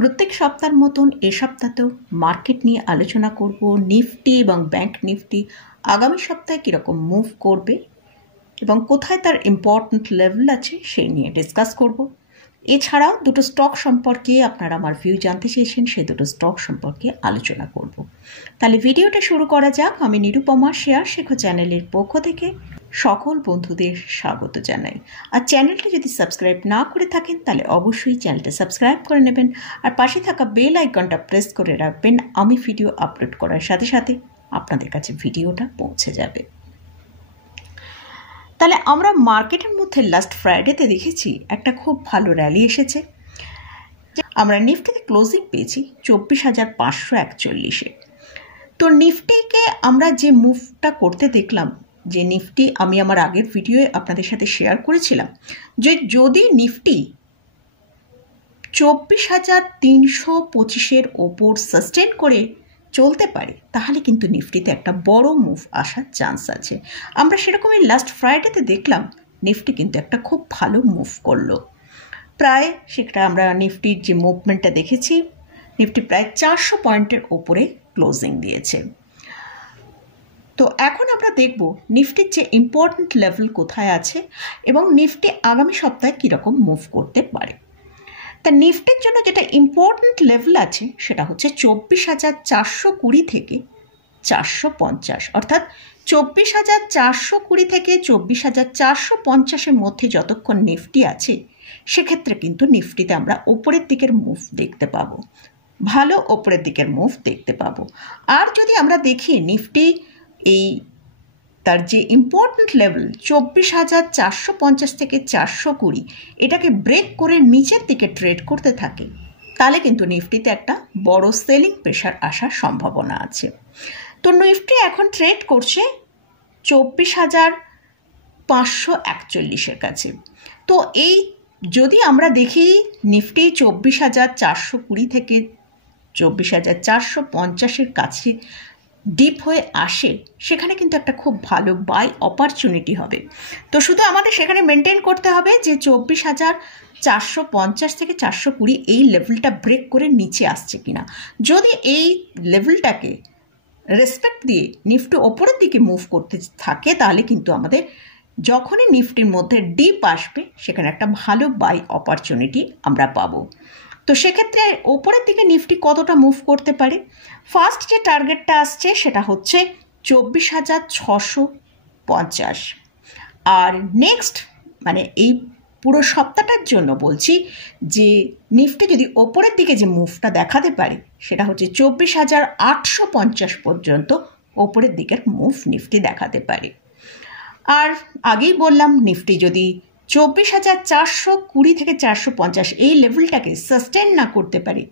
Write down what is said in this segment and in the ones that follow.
প্রত্যেক সপ্তাহের মতন এ সপ্তাহেও মার্কেট নিয়ে আলোচনা করব। নিফটি এবং ব্যাংক নিফটি আগামী সপ্তাহে কীরকম মুভ করবে এবং কোথায় তার ইম্পর্ট্যান্ট লেভেল আছে সেই নিয়ে ডিসকাস করব। এছাড়াও দুটো স্টক সম্পর্কে আপনারা আমার ভিউ জানতে চেয়েছেন, সেই দুটো স্টক সম্পর্কে আলোচনা করব। তাহলে ভিডিওটা শুরু করা যাক। আমি নিরুপমা শেয়ার শেখো চ্যানেলের পক্ষ থেকে সকল বন্ধুদের স্বাগত জানাই। আর চ্যানেলটা যদি সাবস্ক্রাইব না করে থাকেন তাহলে অবশ্যই চ্যানেলটা সাবস্ক্রাইব করে নেবেন আর পাশে থাকা বেল আইকনটা প্রেস করে রাখবেন। আমি ভিডিও আপলোড করার সাথে সাথে আপনাদের কাছে ভিডিওটা পৌঁছে যাবে। তাহলে আমরা মার্কেটের মধ্যে লাস্ট ফ্রাইডেতে দেখেছি একটা খুব ভালো র্যালি এসেছে। আমরা নিফটিতে ক্লোজিং পেয়েছি 24,541। তো নিফটিকে আমরা যে মুভটা করতে দেখলাম, যে নিফটি আমি আমার আগের ভিডিওয়ে আপনাদের সাথে শেয়ার করেছিলাম যে যদি নিফটি 24,325 ওপর সাস্টেন করে চলতে পারে তাহলে কিন্তু নিফটিতে একটা বড় মুভ আসার চান্স আছে। আমরা সেরকমই লাস্ট ফ্রাইডেতে দেখলাম নিফটি কিন্তু একটা খুব ভালো মুভ করলো। প্রায় সেটা আমরা নিফটির যে মুভমেন্টটা দেখেছি, নিফটি প্রায় 400 পয়েন্টের ওপরে ক্লোজিং দিয়েছে। তো এখন আমরা দেখব নিফটির যে ইম্পর্ট্যান্ট লেভেল কোথায় আছে এবং নিফটি আগামী সপ্তাহে কীরকম মুভ করতে পারে। তা নিফটির জন্য যেটা ইম্পর্ট্যান্ট লেভেল আছে সেটা হচ্ছে 24,420 থেকে 450, অর্থাৎ 24,420 থেকে 24,450-এর মধ্যে যতক্ষণ নিফটি আছে সেক্ষেত্রে কিন্তু নিফটিতে আমরা ওপরের দিকের মুভ দেখতে পাবো, ভালো ওপরের দিকের মুভ দেখতে পাবো। আর যদি আমরা দেখি নিফটি এই তার যে ইম্পর্ট্যান্ট লেভেল 24,450 থেকে 420 এটাকে ব্রেক করে নিচের দিকে ট্রেড করতে থাকে তাহলে কিন্তু নিফটিতে একটা বড় সেলিং প্রেশার আসার সম্ভাবনা আছে। তো নিফটি এখন ট্রেড করছে 24,541-এর কাছে। তো এই যদি আমরা দেখি নিফটি 24,420 থেকে 24,450-এর কাছে ডিপ হয়ে আসে, সেখানে কিন্তু একটা খুব ভালো বাই অপরচুনিটি হবে। তো শুধু আমাদের সেখানে মেনটেন করতে হবে যে 24,450 থেকে 420 এই লেভেলটা ব্রেক করে নিচে আসছে কিনা। যদি এই লেভেলটাকে রেসপেক্ট দিয়ে নিফটি ওপরের দিকে মুভ করতে থাকে তাহলে কিন্তু আমাদের যখনই নিফটির মধ্যে ডিপ আসবে সেখানে একটা ভালো বাই অপরচুনিটি আমরা পাবো। তো সেক্ষেত্রে ওপরের দিকে নিফটি কতটা মুভ করতে পারে, ফার্স্ট যে টার্গেটটা আসছে সেটা হচ্ছে 24,650। আর নেক্সট মানে এই পুরো সপ্তাহটার জন্য বলছি যে নিফটি যদি ওপরের দিকে যে মুভটা দেখাতে পারে সেটা হচ্ছে 24,850 পর্যন্ত ওপরের দিকের মুভ নিফটি দেখাতে পারে। আর আগেই বললাম নিফটি যদি 24,420 থেকে 450 এই লেভেলটাকে সাস্টেন না করতে পারে,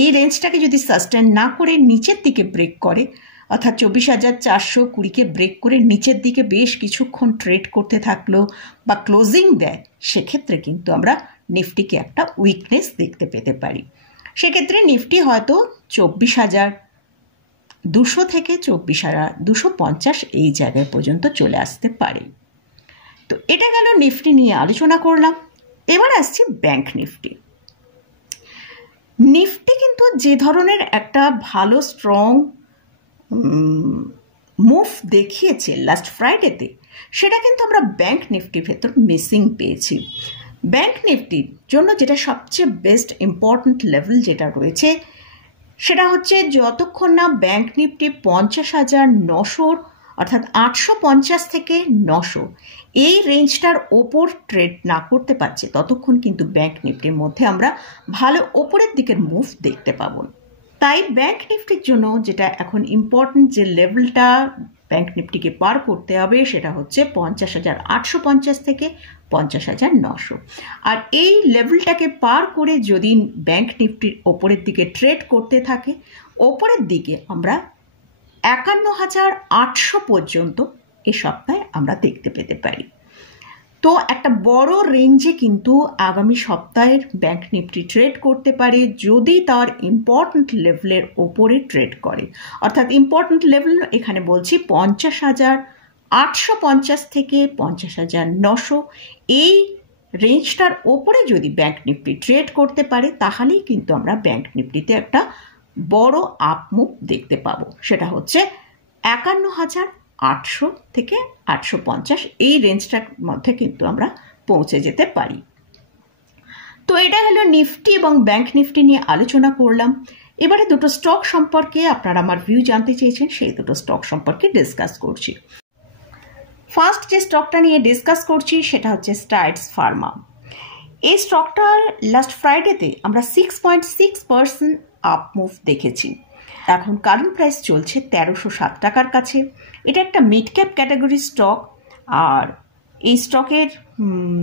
এই রেঞ্জটাকে যদি সাস্টেন না করে নিচের দিকে ব্রেক করে, অর্থাৎ 24,420-কে ব্রেক করে নিচের দিকে বেশ কিছুক্ষণ ট্রেড করতে থাকলো বা ক্লোজিং দেয়, সেক্ষেত্রে কিন্তু আমরা নিফটিকে একটা উইকনেস দেখতে পেতে পারি। সেক্ষেত্রে নিফটি হয়তো 24,200 থেকে 24,250 এই জায়গায় পর্যন্ত চলে আসতে পারে। তো এটা গেল নিফটি নিয়ে আলোচনা করলাম। এবার আসছি ব্যাংক নিফটি। নিফটি কিন্তু যে ধরনের একটা ভালো স্ট্রং মুভ দেখিয়েছে লাস্ট ফ্রাইডেতে, সেটা কিন্তু আমরা ব্যাংক নিফটির ভেতর মিসিং পেয়েছি। ব্যাংক নিফটির জন্য যেটা সবচেয়ে বেস্ট ইম্পর্ট্যান্ট লেভেল যেটা রয়েছে সেটা হচ্ছে যতক্ষণ না ব্যাংক নিফটি 50,900 অর্থাৎ 850 থেকে 900 এই রেঞ্জটার ওপর ট্রেড না করতে পারছে ততক্ষণ কিন্তু ব্যাংক নিফটির মধ্যে আমরা ভালো ওপরের দিকের মুভ দেখতে পাবো। তাই ব্যাংক নিফটির জন্য যেটা এখন ইম্পর্ট্যান্ট যে লেভেলটা ব্যাংক নিফটিকে পার করতে হবে সেটা হচ্ছে 50,850 থেকে 50,900। আর এই লেভেলটাকে পার করে যদি ব্যাংক নিফটির ওপরের দিকে ট্রেড করতে থাকে, ওপরের দিকে আমরা 51,800 পর্যন্ত এ সপ্তাহে আমরা দেখতে পেতে পারি। তো একটা বড় রেঞ্জে কিন্তু আগামী সপ্তাহের ব্যাংক নিফটি ট্রেড করতে পারে যদি তার ইম্পর্ট্যান্ট লেভেলের ওপরে ট্রেড করে। অর্থাৎ ইম্পর্ট্যান্ট লেভেল এখানে বলছি 50,850 থেকে 50,900 এই রেঞ্জটার ওপরে যদি ব্যাংক নিফটি ট্রেড করতে পারে তাহলেই কিন্তু আমরা ব্যাংক নিফটিতে একটা বড় আপ মুভ দেখতে পাবো। সেটা হচ্ছে 51,800 থেকে 850, এই রেঞ্জটার মধ্যে কিন্তু আমরা পৌঁছে যেতে পারি। তো এটা হলো নিফটি এবং ব্যাংক নিফটি নিয়ে আলোচনা করলাম। এবারে দুটো স্টক সম্পর্কে আপনারা আমার ভিউ জানতে চেয়েছেন, সেই দুটো স্টক সম্পর্কে ডিসকাস করছি। ফার্স্ট যে স্টকটা নিয়ে ডিসকাস করছি সেটা হচ্ছে স্ট্রাইডস ফার্মা। এই স্টকটার লাস্ট ফ্রাইডেতে আমরা 6.6% আপ মুভ দেখেছি। এখন কারেন্ট প্রাইস চলছে 1307 টাকার কাছে। এটা একটা মিড ক্যাপ ক্যাটাগরি স্টক, আর এই স্টকের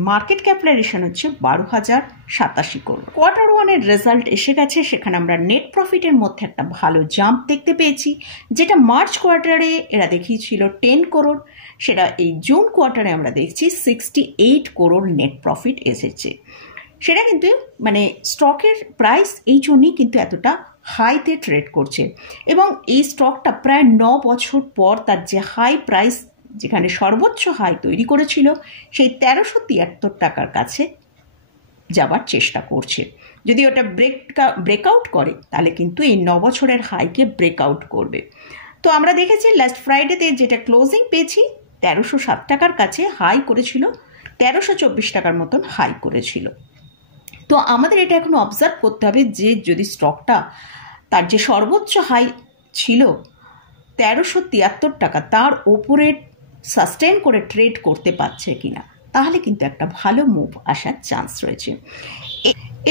মার্কেট ক্যাপিটালাইজেশন হচ্ছে 12,087 করোড়। কোয়ার্টার ওয়ানের রেজাল্ট এসে গেছে, সেখানে আমরা নেট প্রফিটের মধ্যে একটা ভালো জাম্প দেখতে পেয়েছি। যেটা মার্চ কোয়ার্টারে এরা দেখিয়েছিল 10 করোড়, সেটা এই জুন কোয়ার্টারে আমরা দেখছি 68 করোড় নেট প্রফিট এসেছে। সেটা কিন্তু মানে স্টকের প্রাইস এই জন্যই কিন্তু এতটা হাইতে ট্রেড করছে, এবং এই স্টকটা প্রায় 9 বছর পর তার যে হাই প্রাইস, যেখানে সর্বোচ্চ হাই তৈরি করেছিল, সেই 1373 টাকার কাছে যাবার চেষ্টা করছে। যদি ওটা ব্রেকআউট করে তাহলে কিন্তু এই 9 বছরের হাইকে ব্রেকআউট করবে। তো আমরা দেখেছি লাস্ট ফ্রাইডেতে যেটা ক্লোজিং পেয়েছি 1307 টাকার কাছে, হাই করেছিল 1324 টাকার মতন হাই করেছিল। তো আমাদের এটা এখন অবজার্ভ করতে হবে যে যদি স্টকটা তার যে সর্বোচ্চ হাই ছিল 1373 টাকা, তার ওপরে সাস্টেন করে ট্রেড করতে পারছে কিনা, তাহলে কিন্তু একটা ভালো মুভ আসার চান্স রয়েছে।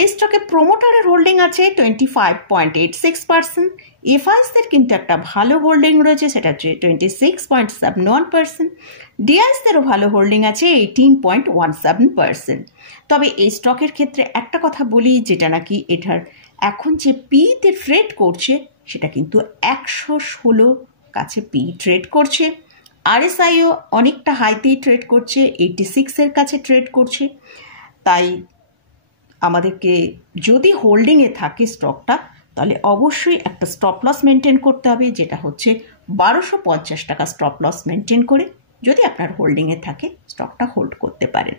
এই স্টকে প্রোমোটারের হোল্ডিং আছে 25.86%, এফআইসদের কিন্তু একটা ভালো হোল্ডিং রয়েছে, সেটা হচ্ছে 26.71%, ডিআইসদেরও ভালো হোল্ডিং আছে 18.17%। তবে এই স্টকের ক্ষেত্রে একটা কথা বলি, যেটা নাকি এটার এখন যে পিতে ট্রেড করছে সেটা কিন্তু 116 কাছে পি ট্রেড করছে। আরএসআইও অনেকটা হাইতেই ট্রেড করছে, 86-এর কাছে ট্রেড করছে। তাই আমাদেরকে যদি হোল্ডিংয়ে থাকে স্টকটা, তাহলে অবশ্যই একটা স্টপ লস মেনটেন করতে হবে, যেটা হচ্ছে 1250 টাকা স্টপ লস মেনটেন করে যদি আপনার হোল্ডিংয়ে থাকে স্টকটা হোল্ড করতে পারেন।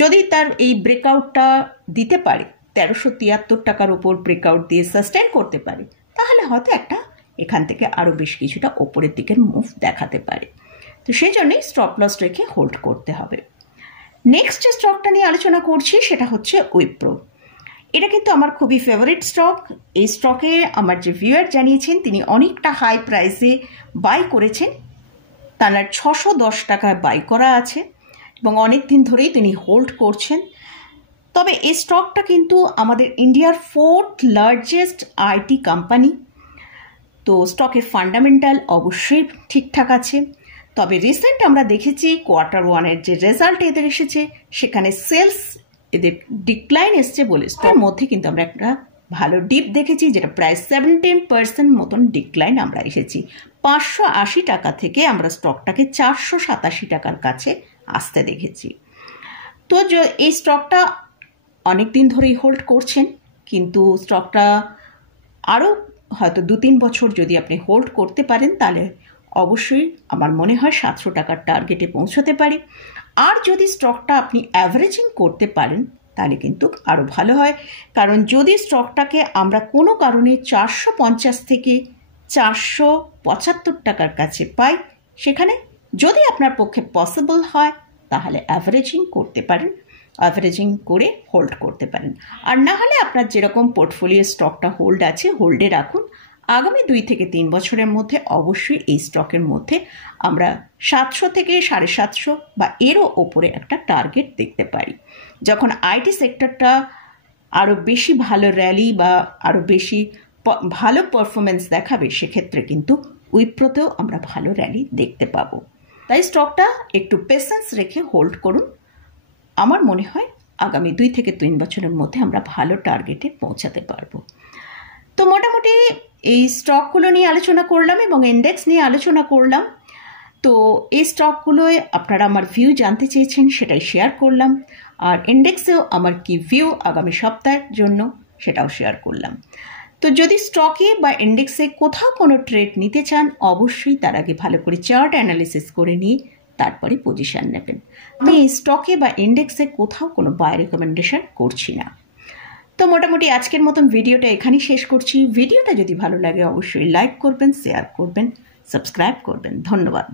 যদি তার এই ব্রেকআউটটা দিতে পারে, 1373 টাকার উপর ব্রেকআউট দিয়ে সাস্টেন করতে পারে, তাহলে হয়তো একটা এখান থেকে আরও বেশ কিছুটা ওপরের দিকের মুভ দেখাতে পারে। তো সেই জন্যই স্টপ লস রেখে হোল্ড করতে হবে। নেক্সট যে স্টকটা নিয়ে আলোচনা করছি সেটা হচ্ছে উইপ্রো। এটা কিন্তু আমার খুবই ফেভারিট স্টক। এই স্টকে আমার যে ভিউয়ার জানিয়েছেন তিনি অনেকটা হাই প্রাইসে বাই করেছেন, তার 610 টাকায় বাই করা আছে এবং অনেক দিন ধরেই তিনি হোল্ড করছেন। তবে এই স্টকটা কিন্তু আমাদের ইন্ডিয়ার 4th লার্জেস্ট আইটি কোম্পানি, তো স্টকের ফান্ডামেন্টাল অবশ্যই ঠিকঠাক আছে। তবে রিসেন্ট আমরা দেখেছি কোয়ার্টার ওয়ানের যে রেজাল্ট এদের এসেছে, সেখানে সেলস এদের ডিক্লাইন এসছে বলে স্টকের মধ্যে কিন্তু আমরা একটা ভালো ডিপ দেখেছি, যেটা প্রায় 17% মতন ডিক্লাইন আমরা এসেছি। 580 টাকা থেকে আমরা স্টকটাকে 487 টাকার কাছে আসতে দেখেছি। তো এই স্টকটা অনেক দিন ধরেই হোল্ড করছেন, কিন্তু স্টকটা আরও হয়তো 2-3 বছর যদি আপনি হোল্ড করতে পারেন, তাহলে অবশ্যই আমার মনে হয় 700 টাকার টার্গেটে পৌঁছতে পারে। আর যদি স্টকটা আপনি অ্যাভারেজিং করতে পারেন তাহলে কিন্তু আরও ভালো হয়, কারণ যদি স্টকটাকে আমরা কোনো কারণে 450 থেকে 475 টাকার কাছে পাই, সেখানে যদি আপনার পক্ষে পসিবল হয় তাহলে অ্যাভারেজিং করতে পারেন, অ্যাভারেজিং করে হোল্ড করতে পারেন। আর না হলে আপনার যেরকম পোর্টফোলিও স্টকটা হোল্ড আছে হোল্ডে রাখুন। আগামী 2 থেকে 3 বছরের মধ্যে অবশ্যই এই স্টকের মধ্যে আমরা 700 থেকে 750 বা এরও ওপরে একটা টার্গেট দেখতে পারি। যখন আইটি সেক্টরটা আরও বেশি ভালো র্যালি বা আরও বেশি ভালো পারফরমেন্স দেখাবে, সেক্ষেত্রে কিন্তু উইপ্রোতেও আমরা ভালো র্যালি দেখতে পাবো। তাই স্টকটা একটু পেশেন্স রেখে হোল্ড করুন। আমার মনে হয় আগামী 2 থেকে 3 বছরের মধ্যে আমরা ভালো টার্গেটে পৌঁছাতে পারবো। তো মোটামুটি এই স্টকগুলো নিয়ে আলোচনা করলাম এবং ইন্ডেক্স নিয়ে আলোচনা করলাম। তো এই স্টকগুলোয় আপনারা আমার ভিউ জানতে চেয়েছেন, সেটাই শেয়ার করলাম। আর ইন্ডেক্সেও আমার কি ভিউ আগামী সপ্তাহের জন্য সেটাও শেয়ার করলাম। তো যদি স্টকে বা ইন্ডেক্সে কোথাও কোনো ট্রেড নিতে চান, অবশ্যই তার আগে ভালো করে চার্ট অ্যানালিসিস করে নিয়ে তারপরে পজিশন নেবেন। আমি স্টকে বা ইন্ডেক্সে কোথাও কোনো বাই রেকমেন্ডেশন করছি না। তো মোটামুটি আজকের মতন ভিডিওটা এখানেই শেষ করছি। ভিডিওটা যদি ভালো লাগে অবশ্যই লাইক করবেন, শেয়ার করবেন, সাবস্ক্রাইব করবেন। ধন্যবাদ।